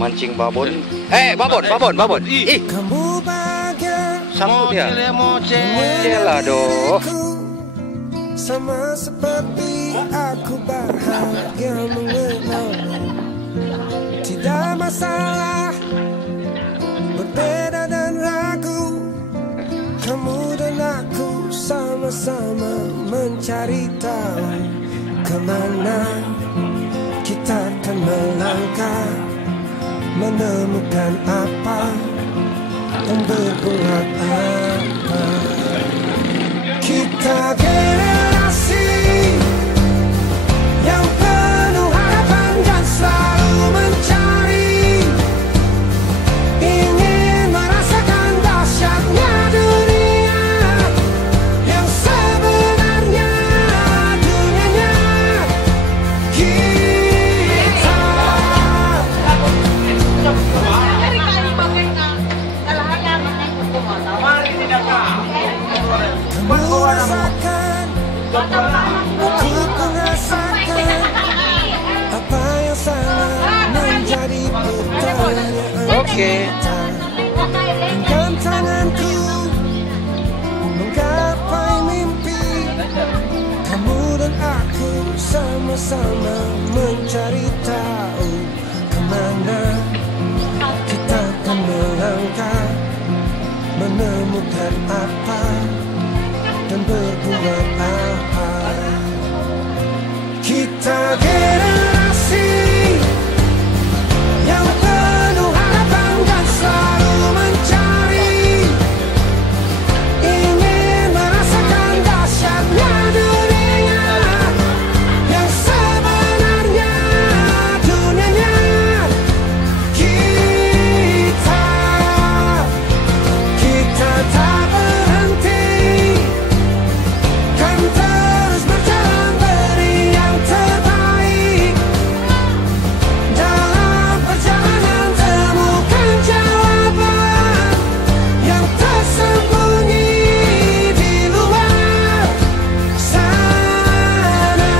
Mancing babon. Babon. Ih, sangkut ya. Celado. Sama seperti aku bahagia mengenalmu. Tidak masalah berbeda dan ragu. Kamu dan aku sama-sama mencari tahu kemana kita akan melangkah, menemukan apa dan berbuat apa. Kita generasi yang penuh harapan dan selalu mencari, ingin merasakan dahsyatnya dunia yang sebenarnya, dunianya kita. Kamu rasakan, aku merasakan apa yang sangat menjadi pertanyaan kita. Genggam tanganku menggapai mimpi. Kamu dan aku sama-sama mencari tahu kemana kita akan melangkah, menemukan apa dan berbuat apa. Kita generasi yang penuh harapan dan selalu mencari, ingin merasakan dahsyatnya dunia yang sebenarnya, dunianya kita. Kita tak berhenti, kan terus berjalan beri yang terbaik. Dalam perjalanan temukan jawaban yang tersembunyi di luar sana.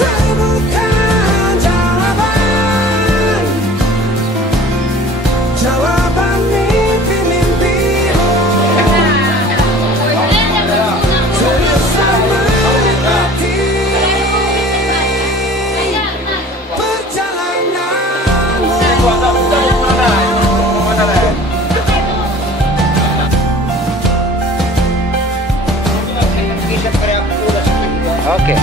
Temukan jawaban, jawaban mimpi-mimpimu. Teruslah menikmati perjalananmu. Oke.